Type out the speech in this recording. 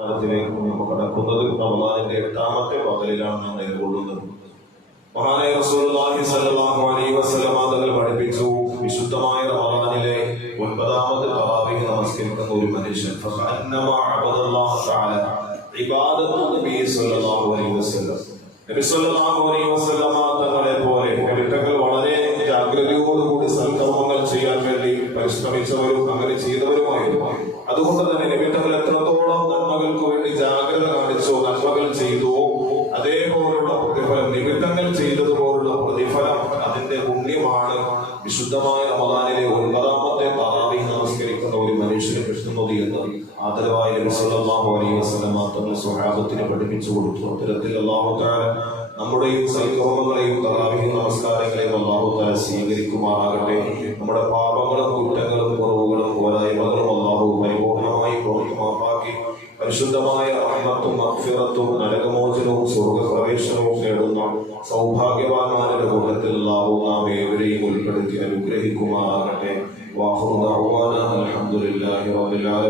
കാലത്തിലേക്ക് നമ്മൾ കടക്കുന്നത് റമദാനിന്റെ എട്ടാമത്തെ പകലിലാണ് നാം നിലകൊള്ളുന്നത്. മഹാനായ റസൂലുള്ളാഹി സ്വല്ലല്ലാഹു അലൈഹി വസല്ലം തങ്ങൾ പഠിപ്പിച്ചു. വിശുദ്ധമായ റമദാനിലെ ഒൻപതാമത് തറാവീഹ് നമസ്കരിക്കുന്ന ഒരു മനുഷ്യൻ. ഫകഅന്നമ അബദല്ലാഹു തആല ഇബാദത്തു നബി സ്വല്ലല്ലാഹു അലൈഹി വസല്ലം. നബി സ്വല്ലല്ലാഹു അലൈഹി വസല്ലം തങ്ങളെ പോലെ നബി വളരെ ജാഗ്രതയോടുകൂടി സൽക്കർമ്മങ്ങൾ ചെയ്യാൻ വേണ്ടി പരിശ്രമിച്ചവരും അങ്ങനെ ചെയ്തവരുമായിരുന്നു. അതുകൊണ്ട് തന്നെ നബി നിമിത്തങ്ങൾ ചെയ്തതുപോലുള്ള പ്രതിഫലം അതിന്റെ പുണ്യമാണ്. വിശുദ്ധമായ റമദാനിലെ ഒൻപതാമത്തെ തറാവീഹ് നമസ്കരിക്കുന്ന ഒരു മനുഷ്യന് കിട്ടുന്നത് എന്ന് ആദരവായ നബി അലൈഹി സ്വഹാബത്തിന് പഠിപ്പിച്ചു കൊടുത്തു. അത്തരത്തിൽ തആല നമ്മുടെയും സൽക്കർമ്മങ്ങളെയും തറാവീഹ് നമസ്കാരങ്ങളെയും തആല സ്വീകരിക്കുമാറാകട്ടെ. നമ്മുടെ പാപങ്ങളും കുറ്റങ്ങളും കുറവുകളും പോരായ്മകളും അള്ളാഹു പരിപൂർണമായി പുറത്തു മാപ്പാക്കി. പരിശുദ്ധമായ റഹ്മത്തും മഗ്ഫിറത്തും നരകമോചനവും സ്വർഗപ്രവേശനവും സൗഭാഗ്യവാന്മാരുടെ കൂട്ടത്തിൽ അല്ലാഹു നാം ഏവരെയും ഉൾപ്പെടുത്തി അനുഗ്രഹിക്കുമാറാകട്ടെ. വാഹു ആലമീൻ.